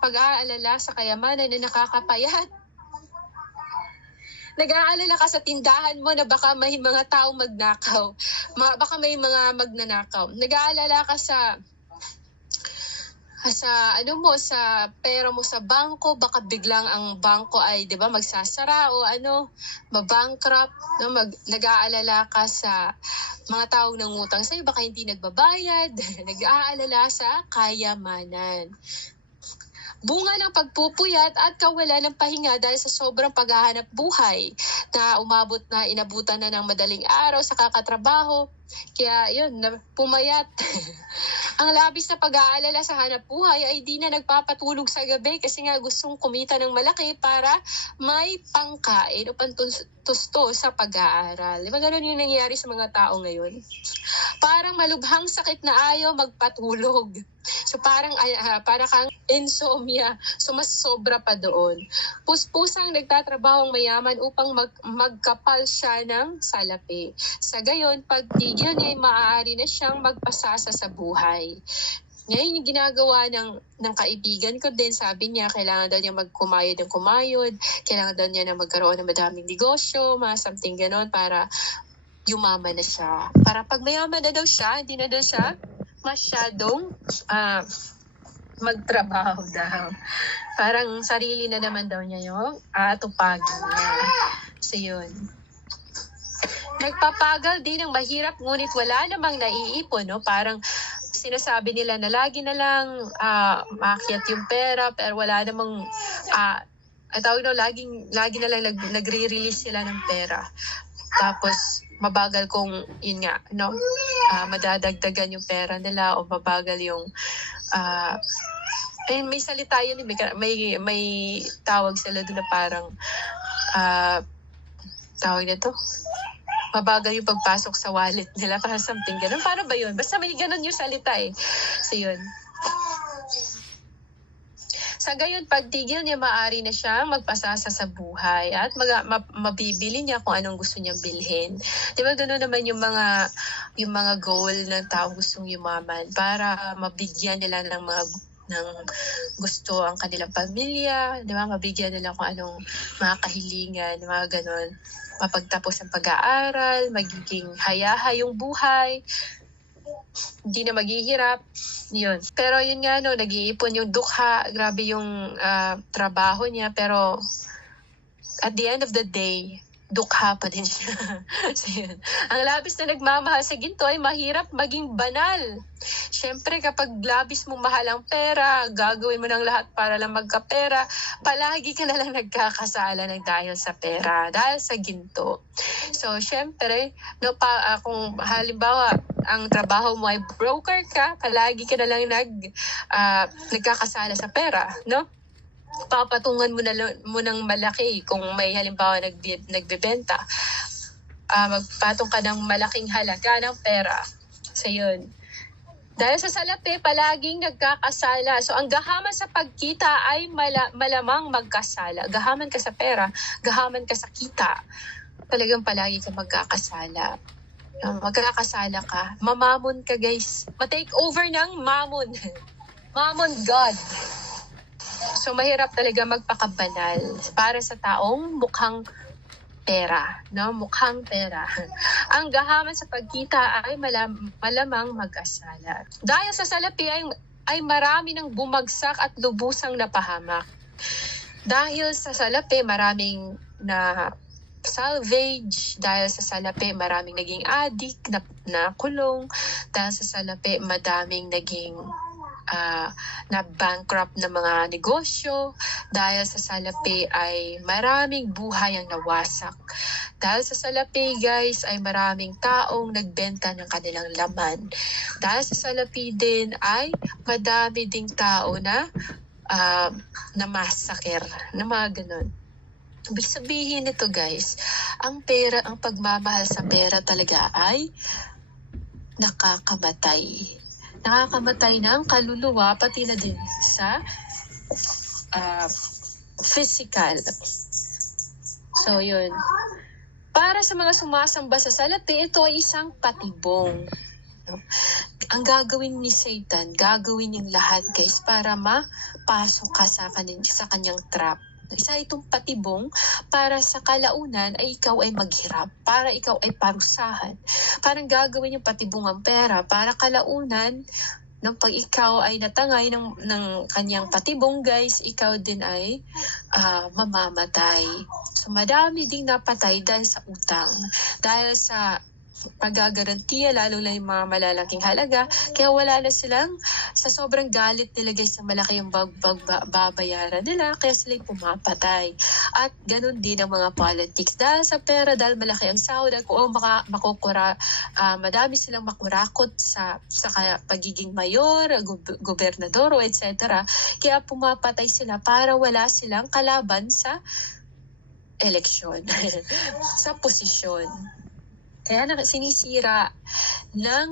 pag-aalala sa kayamanan na nakakapayat. Nag-aalala ka sa tindahan mo na baka may mga tao magnakaw. Ma- baka may mga magnanakaw. Nag-aalala ka sa sa ano mo sa pera mo sa bangko baka biglang ang bangko ay 'di ba magsasara o ano mabankrupt no mag nag-aalala ka sa mga taong nangutang sa baka hindi nagbabayad nag-aalala sa kayamanan bunga ng pagpupuyat at kawalan ng pahinga dahil sa sobrang paghahanap buhay na umabot na inabutan na ng madaling araw sa kakatrabaho kaya yun pumayat ang labis na pag-aalala sa hanap buhay ay di na nagpapatulog sa gabi kasi nga gustong kumita ng malaki para may pangkain o pantusto sa pag-aaral. Di ba ganun yung nangyayari sa mga tao ngayon? Parang malubhang sakit na ayaw magpatulog. So parang uh, para kang insomnia. So mas sobra pa doon. Puspusang nagtatrabaho ang mayaman upang mag, magkapal siya ng salapi. Sa gayon, pagtigil niya ay maaari na siyang magpasasa sa buhay. Ngayon, yung ginagawa ng, ng kaibigan ko din, sabi niya, kailangan daw niya magkumayod ng kumayod, kailangan daw niya na magkaroon ng madaming negosyo, mga something ganon, para yumaman na siya. Para pag mayaman na daw siya, hindi na daw siya masyadong ah, magtrabaho daw. Parang sarili na naman daw niya yung atupagin niya. So yun. Nagpapagal din ng mahirap ngunit wala namang naiipon, no? Parang sinasabi nila na lagi na lang ah, maakyat yung pera pero wala namang ah, at tawag no, laging, lagi na lang nag, nagre-release sila ng pera. Tapos, mabagal kung, yun nga, no, ah, madadagdagan yung pera nila o mabagal yung, ah, eh, may salita yun, eh, may, may, tawag sila doon na parang, ah, tawag nito, mabagal yung pagpasok sa wallet nila para something ganun. Paano ba yun? Basta may ganun yung salita eh. So yun. Sa gayon, pagtigil niya, maaari na siyang magpasasa sa buhay at mag, ma, mabibili niya kung anong gusto niyang bilhin. Di ba gano'n naman yung mga, yung mga goal ng tao gustong yumaman para mabigyan nila ng mga ng gusto ang kanilang pamilya, di ba? Mabigyan nila kung anong mga kahilingan, mga ganon. Mapagtapos ang pag-aaral, magiging hayaha yung buhay, hindi na maghihirap. Yun. Pero yun nga, no, nag-iipon yung dukha, grabe yung ah, trabaho niya, pero at the end of the day, dukha pa din siya. so, yun. Ang labis na nagmamahal sa ginto ay mahirap maging banal. Siyempre, kapag labis mo mahal ang pera, gagawin mo ng lahat para lang magkapera, palagi ka na lang nagkakasala ng dahil sa pera, dahil sa ginto. So, siyempre, no, pa, ah, kung halimbawa, ang trabaho mo ay broker ka, palagi ka na lang nag, ah, nagkakasala sa pera, no? papatungan mo na mo ng malaki kung may halimbawa nag nagbebenta ah magpatong ka ng malaking halaga ng pera sa yun dahil sa salapi, palaging nagkakasala. So, ang gahaman sa pagkita ay mala- malamang magkasala. Gahaman ka sa pera, gahaman ka sa kita. Talagang palagi ka magkakasala. Ah, Magkakasala ka. Mamamon ka, guys. Ma-take over ng mamon. mamon God. So mahirap talaga magpakabanal para sa taong mukhang pera, no? Mukhang pera. Ang gahaman sa pagkita ay malam- malamang mag-asala. Dahil sa salapi ay, ay marami ng bumagsak at lubusang napahamak. Dahil sa salapi, maraming na salvage. Dahil sa salapi, maraming naging addict na, na kulong. Dahil sa salapi, madaming naging ah, na bankrupt na mga negosyo dahil sa salapi ay maraming buhay ang nawasak. Dahil sa salapi guys ay maraming taong nagbenta ng kanilang laman. Dahil sa salapi din ay madami ding tao na uh, na massacre, na mga ganun. Ibig sabihin nito guys, ang pera, ang pagmamahal sa pera talaga ay nakakamatay nakakamatay ng kaluluwa pati na din sa ah, physical. So, yun. Para sa mga sumasamba sa salapi, ito ay isang patibong. Ang gagawin ni Satan, gagawin yung lahat guys para mapasok ka sa, kanin, sa kanyang trap. Isa itong patibong para sa kalaunan ay ikaw ay maghirap, para ikaw ay parusahan. Parang gagawin yung patibong ang pera para kalaunan nang pag ikaw ay natangay ng, ng kanyang patibong guys, ikaw din ay ah, mamamatay. So madami ding napatay dahil sa utang, dahil sa paggagarantiya, lalo na yung mga malalaking halaga. Kaya wala na silang, sa sobrang galit nila guys, na malaki yung bag, bag, ba- babayaran nila, kaya sila yung pumapatay. At ganun din ang mga politics. Dahil sa pera, dahil malaki ang sahod, at kung maka, makukura, ah, madami silang makurakot sa, sa pagiging mayor, gob- gobernador, etc. Kaya pumapatay sila para wala silang kalaban sa eleksyon, sa posisyon. Kaya na sinisira ng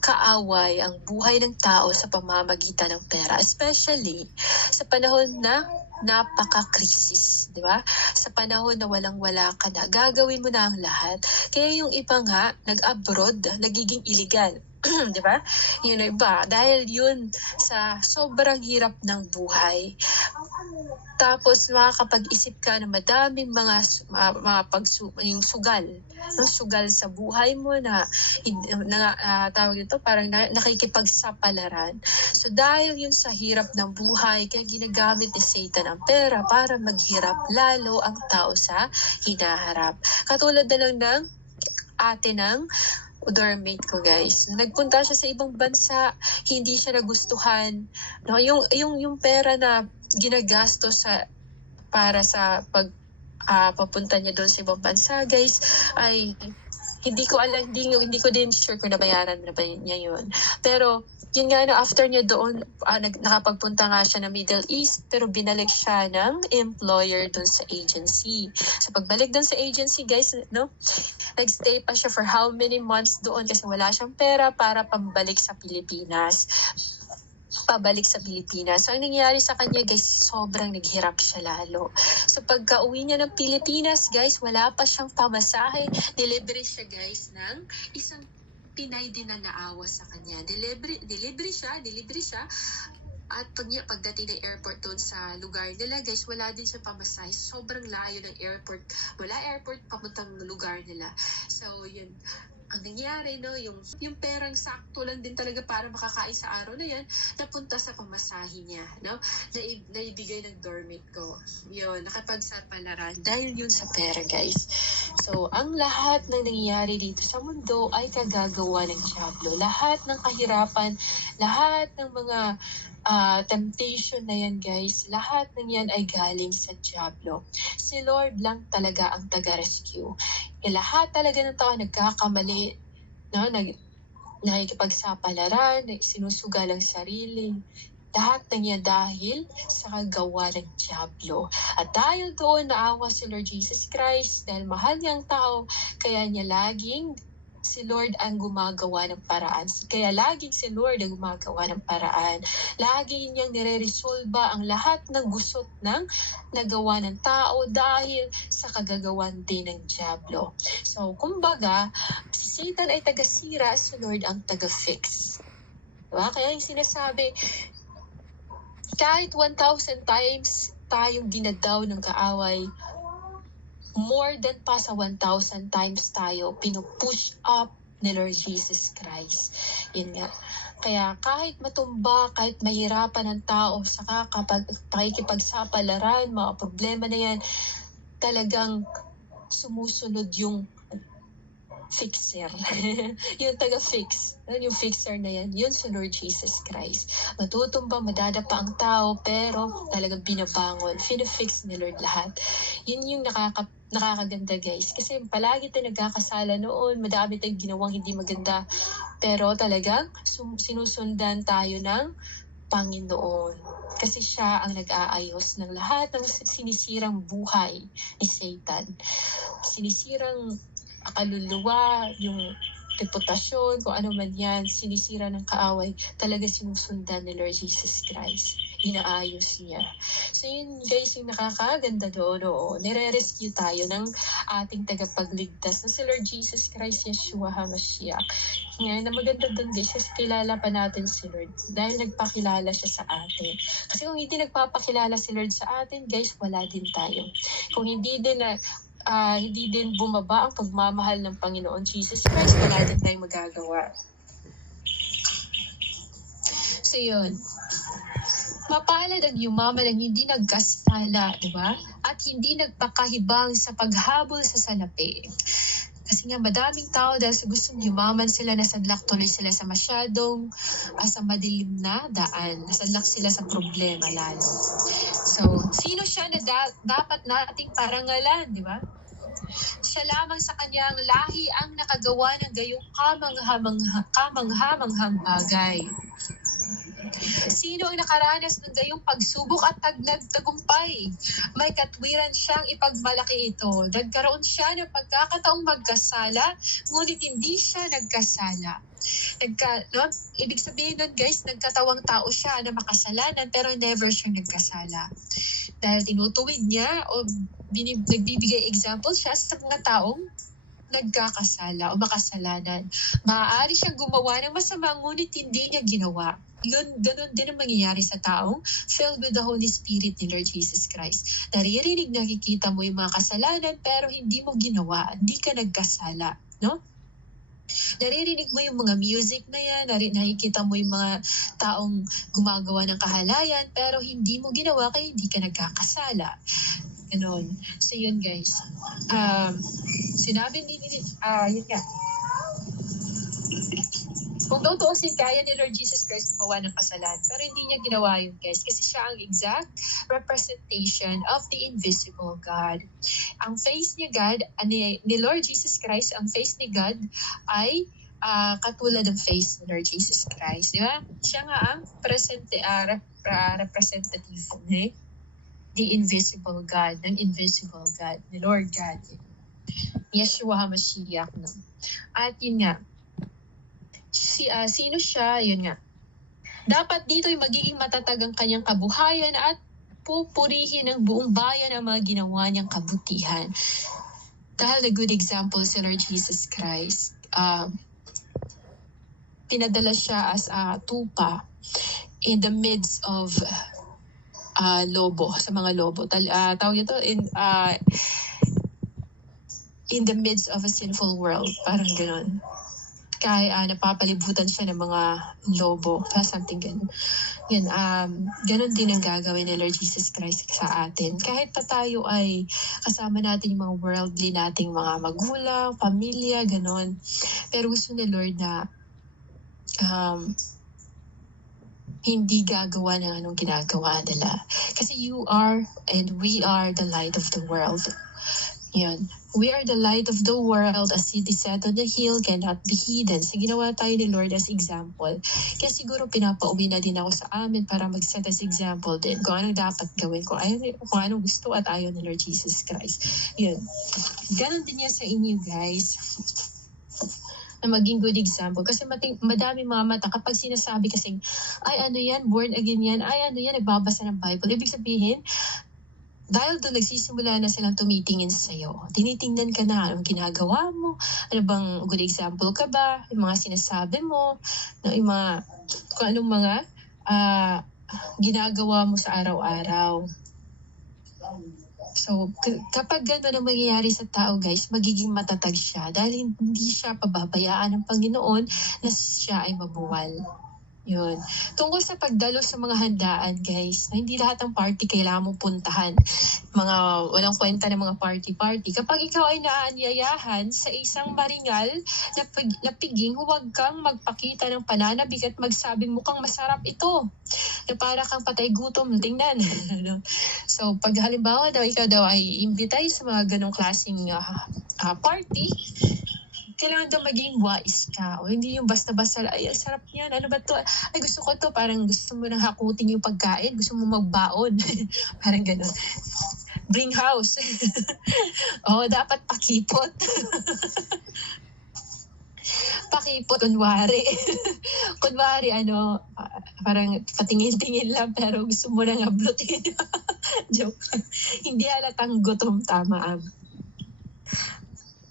kaaway ang buhay ng tao sa pamamagitan ng pera, especially sa panahon na napaka-krisis, di ba? Sa panahon na walang-wala ka na, gagawin mo na ang lahat. Kaya yung iba nga, nag-abroad, nagiging illegal. di ba? Yun ang iba. Dahil yun sa sobrang hirap ng buhay. Tapos makakapag-isip ka na madaming mga, su- mga, pagsu, yung sugal, yung sugal sa buhay mo na, na ah, tawag ito, parang na, nakikipagsapalaran. So dahil yun sa hirap ng buhay, kaya ginagamit ni Satan ang pera para maghirap lalo ang tao sa hinaharap. Katulad na lang ng ate ng dormmate ko guys. Nagpunta siya sa ibang bansa, hindi siya nagustuhan. No, yung yung yung pera na ginagastos sa para sa pag ah, papunta niya doon sa ibang bansa, guys, ay hindi ko alam, hindi, hindi ko din sure kung nabayaran na ba niya yun. Pero, yun nga na after niya doon, ah, nag, nakapagpunta nga siya ng Middle East, pero binalik siya ng employer doon sa agency. Sa pagbalik doon sa agency, guys, no, nagstay pa siya for how many months doon kasi wala siyang pera para pambalik sa Pilipinas pabalik sa Pilipinas. So, ang nangyari sa kanya, guys, sobrang naghirap siya lalo. So, pagka uwi niya ng Pilipinas, guys, wala pa siyang pamasahe. Delivery siya, guys, ng isang Pinay din na naawa sa kanya. Delivery, delivery siya, delivery siya. At pag niya, pagdating ng airport doon sa lugar nila, guys, wala din siya pamasahe. Sobrang layo ng airport. Wala airport papuntang lugar nila. So, yun ang nangyari, no, yung, yung perang sakto lang din talaga para makakain sa araw na yan, napunta sa pamasahe niya, no? Na, naibigay ng dormit ko. Yun, nakapagsapalaran. Dahil yun sa pera, guys. So, ang lahat ng nangyayari dito sa mundo ay kagagawa ng Diablo. Lahat ng kahirapan, lahat ng mga ah, temptation na yan, guys, lahat ng yan ay galing sa Diablo. Si Lord lang talaga ang taga-rescue. Eh, lahat talaga ng tao nagkakamali, no? Nag, nakikipagsapalaran, sinusugal ang sarili. Lahat ng yan dahil sa kagawa ng Diablo. At dahil doon naawa si Lord Jesus Christ, dahil mahal niya ang tao, kaya niya laging si Lord ang gumagawa ng paraan. Kaya laging si Lord ang gumagawa ng paraan. Lagi niyang nire-resolba ang lahat ng gusot ng nagawa ng tao dahil sa kagagawan din ng Diablo. So, kumbaga, si Satan ay taga-sira, si Lord ang taga-fix. Diba? Kaya yung sinasabi, kahit 1,000 times tayong dinadaw ng kaaway, more than pa sa 1,000 times tayo pinupush up ni Lord Jesus Christ. Yun nga. Kaya kahit matumba, kahit mahirapan ng tao sa kapag pakikipagsapalaran, mga problema na yan, talagang sumusunod yung fixer. yung taga-fix. Yung fixer na yan. Yun si Lord Jesus Christ. Matutumba, madadapa ang tao, pero talagang binabangon. Fina-fix ni Lord lahat. Yun yung nakaka nakakaganda guys. Kasi palagi tayo nagkakasala noon. Madami tayong ginawang hindi maganda. Pero talagang sinusundan tayo ng Panginoon. Kasi siya ang nag-aayos ng lahat ng sinisirang buhay ni Satan. Sinisirang kaluluwa, yung reputasyon, kung ano man yan, sinisira ng kaaway, talaga sinusundan ni Lord Jesus Christ. Inaayos niya. So yun guys, yung nakakaganda doon, oo. Nire-rescue tayo ng ating tagapagligtas na si Lord Jesus Christ, Yeshua HaMashiach. Ngayon, na maganda doon guys, kasi kilala pa natin si Lord dahil nagpakilala siya sa atin. Kasi kung hindi nagpapakilala si Lord sa atin, guys, wala din tayo. Kung hindi din na ah, hindi din bumaba ang pagmamahal ng Panginoon Jesus Christ, wala din tayong magagawa. So yun, mapalad ang yumaman ang hindi nagkasala, di ba? At hindi nagpakahibang sa paghabol sa salapi. Kasi nga madaming tao dahil sa gustong yumaman sila, nasadlak tuloy sila sa masyadong, ah, sa madilim na daan. Nasadlak sila sa problema lalo. So, sino siya na da- dapat nating parangalan, di ba? Siya lamang sa kanyang lahi ang nakagawa ng gayong kamanghamang kamanghamanghang bagay. Sino ang nakaranas ng gayong pagsubok at tagnagtagumpay? May katwiran siyang ipagmalaki ito. Nagkaroon siya ng pagkakataong magkasala, ngunit hindi siya nagkasala. Nagka, no? Ibig sabihin nun guys, nagkatawang tao siya na makasalanan pero never siya nagkasala. Dahil tinutuwid niya o binib- nagbibigay example siya sa mga taong nagkakasala o makasalanan. Maaari siyang gumawa ng masama ngunit hindi niya ginawa. Yun, ganun din ang mangyayari sa taong filled with the Holy Spirit ni Lord Jesus Christ. Naririnig, nakikita mo yung mga kasalanan pero hindi mo ginawa. Hindi ka nagkasala. No? Naririnig mo yung mga music na yan, nakikita mo yung mga taong gumagawa ng kahalayan pero hindi mo ginawa kaya hindi ka nagkakasala. Ganon. So yun guys. Um, sinabi ni, ah, yun nga. Kung tutuusin, kaya ni Lord Jesus Christ gumawa ng kasalanan. Pero hindi niya ginawa yun, guys. Kasi siya ang exact representation of the invisible God. Ang face ni God, ah, ni, ni Lord Jesus Christ, ang face ni God ay ah, katulad ng face ni Lord Jesus Christ. Di ba? Siya nga ang presente, ah, representative ni the invisible God, ng invisible God, ni Lord God. Yeshua HaMashiach. No? At yun nga, si, ah, sino siya, yun nga. Dapat dito ay magiging matatag ang kanyang kabuhayan at pupurihin ng buong bayan ang mga ginawa niyang kabutihan. Dahil the good example si Lord Jesus Christ, ah, pinadala siya as a tupa in the midst of ah, lobo, sa mga lobo. Tal, ah, tawag ito, in, ah, in the midst of a sinful world. Parang gano'n kaya ah, napapalibutan siya ng mga lobo, something ganun. Yun, um, ganun din ang gagawin ni Lord Jesus Christ sa atin. Kahit pa tayo ay kasama natin yung mga worldly nating mga magulang, pamilya, ganun. Pero gusto ni Lord na um, hindi gagawa ng anong ginagawa nila. Kasi you are and we are the light of the world. Yun. We are the light of the world. A city set on the hill cannot be hidden. So ginawa tayo ni Lord as example. Kaya siguro pinapauwi na din ako sa amin para mag-set as example din kung anong dapat gawin, kung, ayaw, kung anong gusto at ayaw ni Lord Jesus Christ. Yun. Ganon din yan sa inyo guys na maging good example. Kasi mating, madami mga mata kapag sinasabi kasing, ay ano yan, born again yan, ay ano yan, nagbabasa ng Bible. Ibig sabihin, dahil doon nagsisimula na silang tumitingin sa iyo. Tinitingnan ka na anong ginagawa mo, ano bang good example ka ba, yung mga sinasabi mo, no, yung mga, kung anong mga ah, ginagawa mo sa araw-araw. So, kapag gano'n ang mangyayari sa tao, guys, magiging matatag siya dahil hindi siya pababayaan ng Panginoon na siya ay mabuwal. Yun. Tungkol sa pagdalo sa mga handaan, guys, hindi lahat ng party kailangan mo puntahan. Mga walang kwenta ng mga party-party. Kapag ikaw ay naanyayahan sa isang maringal na, pig- na piging, huwag kang magpakita ng pananabik at magsabing mukhang masarap ito. Na para kang patay gutom, tingnan. Ano? so, pag halimbawa daw, ikaw daw ay imbitay sa mga ganong klaseng ah, ah, party, kailangan daw maging wise ka. O hindi yung basta-basta, ay, sarap yan. Ano ba to? Ay, gusto ko to. Parang gusto mo nang hakutin yung pagkain. Gusto mo magbaon. Parang gano'n. Bring house. Oo, dapat pakipot. pakipot, kunwari. kunwari, ano, parang patingin-tingin lang pero gusto mo nang ablutin. Joke. hindi halatang gutom tama ab.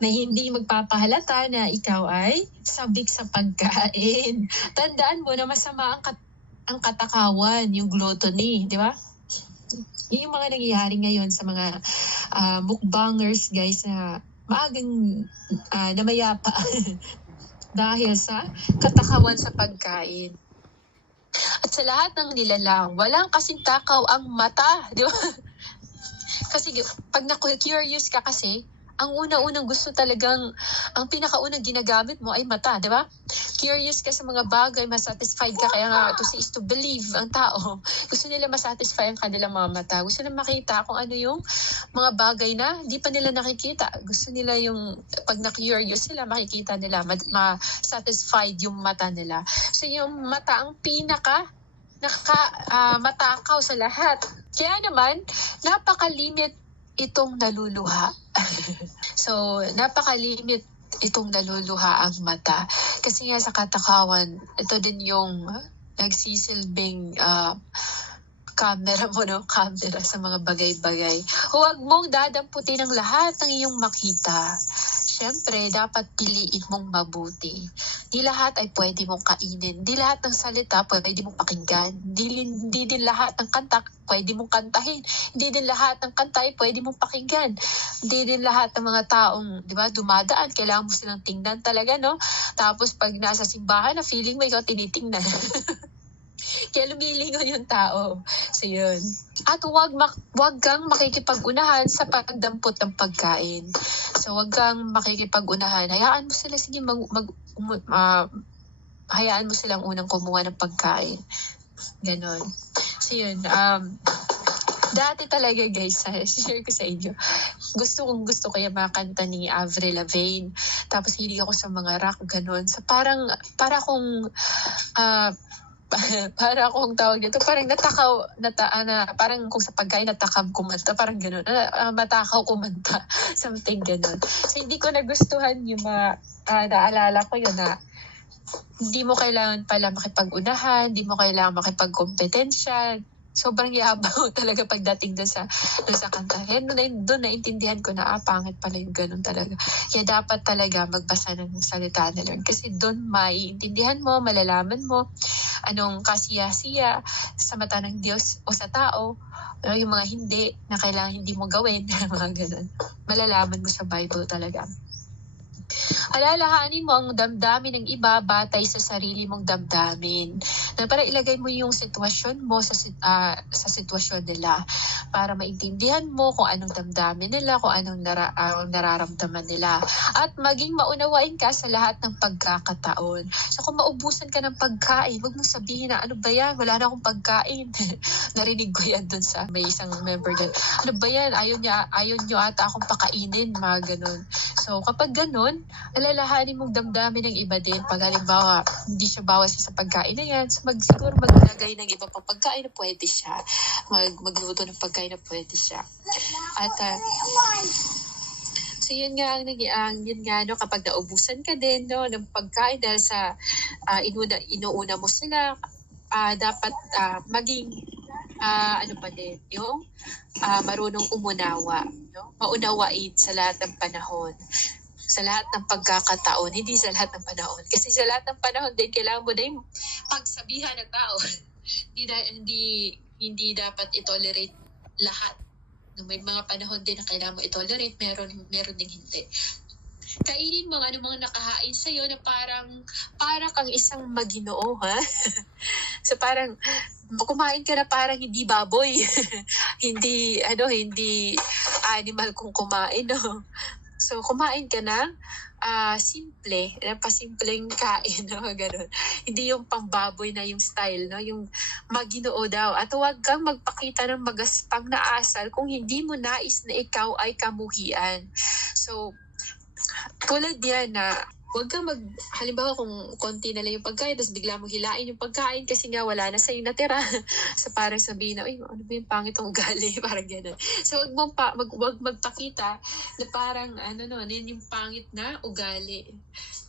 Na hindi magpapahalata na ikaw ay sabik sa pagkain. Tandaan mo na masama ang, kat- ang katakawan, yung gluttony, di ba? Yun yung mga nangyayari ngayon sa mga ah, mukbangers, guys, na maagang ah, namayapa dahil sa katakawan sa pagkain. At sa lahat ng nilalang, walang kasing takaw ang mata, di ba? Kasi pag na-curious ka kasi, ang una-unang gusto talagang, ang pinakaunang ginagamit mo ay mata, di ba? Curious ka sa mga bagay, masatisfied ka, kaya nga to see is to believe ang tao. Gusto nila masatisfy ang kanilang mga mata. Gusto nila makita kung ano yung mga bagay na di pa nila nakikita. Gusto nila yung, pag na-curious sila, makikita nila, ma- ma-satisfied yung mata nila. So yung mata ang pinaka naka ah, matakaw sa lahat. Kaya naman, napakalimit itong naluluha. so, napakalimit itong naluluha ang mata. Kasi nga sa katakawan, ito din yung nagsisilbing ah, camera mo, no? Camera sa mga bagay-bagay. Huwag mong dadamputin ang lahat ng iyong makita. Siyempre, dapat piliin mong mabuti. Di lahat ay pwede mong kainin. Di lahat ng salita pwede mong pakinggan. Di, di din lahat ng kanta pwede mong kantahin. Hindi din lahat ng kanta ay pwede mong pakinggan. Hindi din lahat ng mga taong, di ba, dumadaan, kailangan mo silang tingnan talaga, no? Tapos pag nasa simbahan, na feeling mo ikaw tinitingnan. Kaya lumilingon yung tao. So, yun. At wag, mak- wag kang makikipag-unahan sa pagdampot ng pagkain. So, wag kang makikipag-unahan. Hayaan mo sila, sige, mag, mag, umu- ah, hayaan mo silang unang kumuha ng pagkain. Ganon. So, yun. Um, dati talaga, guys, share ko sa inyo. Gusto kong gusto ko yung mga kanta ni Avril Lavigne. Tapos, hindi ako sa mga rock, ganon. So, parang, para kung, ah, para akong tawag dito, parang natakaw, nata, na, parang kung sa pagkain natakam kumanta, parang gano'n, ah, ah, matakaw kumanta, something gano'n. So hindi ko nagustuhan yung mga, ah, naalala ko yun na, hindi mo kailangan pala makipag-unahan, hindi mo kailangan makipag-kompetensya, sobrang yabang mo talaga pagdating doon sa doon sa kanta. Kaya doon, na- doon naintindihan ko na ah, pangit pala yung ganun talaga. Kaya dapat talaga magbasa ng salita ni Lord. Kasi doon maiintindihan mo, malalaman mo anong kasiya-siya sa mata ng Diyos o sa tao. Pero yung mga hindi na kailangan hindi mo gawin, mga ganun. Malalaman mo sa Bible talaga. Alalahanin mo ang damdamin ng iba batay sa sarili mong damdamin. Na para ilagay mo yung sitwasyon mo sa ah, sa sitwasyon nila para maintindihan mo kung anong damdamin nila, kung anong nara- ah, nararamdaman nila. At maging maunawain ka sa lahat ng pagkakataon. So kung maubusan ka ng pagkain, wag mo sabihin na ano ba yan, wala na akong pagkain. Narinig ko yan dun sa may isang member dun. Ano ba yan, ayaw, niya, ayaw niyo ata akong pakainin, mga ganun. So kapag ganun, alalahanin mong damdamin ng iba din. Pag halimbawa, hindi siya bawas sa pagkain na yan, so mag, siguro maglagay ng iba pang pagkain na pwede siya. Mag, magluto ng pagkain na pwede siya. At ah, So yun nga ang nag ang yun nga no kapag naubusan ka din no ng pagkain dahil sa ah, inuna inuuna mo sila ah, dapat ah, maging ah, ano pa din yung ah, marunong umunawa no? Maunawain sa lahat ng panahon. Sa lahat ng pagkakataon hindi sa lahat ng panahon. Kasi sa lahat ng panahon din kailangan mo din pagsabihan ng tao. Hindi da- hindi hindi dapat i-tolerate lahat. No, may mga panahon din na kailangan mo i-tolerate, meron, meron ding hindi. Kainin mo ano mga nakahain sa'yo na parang, para kang isang maginoo, ha? so parang, kumain ka na parang hindi baboy. hindi, ano, hindi animal kung kumain, no? So, kumain ka na, ah simple, pasimpleng kain, no? Ganun. Hindi yung pangbaboy na yung style, no? Yung maginoo daw. At huwag kang magpakita ng magaspang na asal kung hindi mo nais na ikaw ay kamuhian. So, tulad yan na huwag kang mag, halimbawa kung konti na lang yung pagkain, tapos bigla mo hilain yung pagkain kasi nga wala na sa'yo natira. so parang sabihin na, ay, ano ba yung pangit ang ugali? parang gano'n. So huwag mong pa, mag, huwag magpakita na parang, ano no, yun yung pangit na ugali.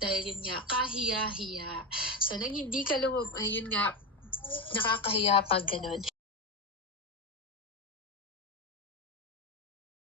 Dahil yun nga, kahiya-hiya. So nang hindi ka lumab, ayun nga, nakakahiya pag ganun.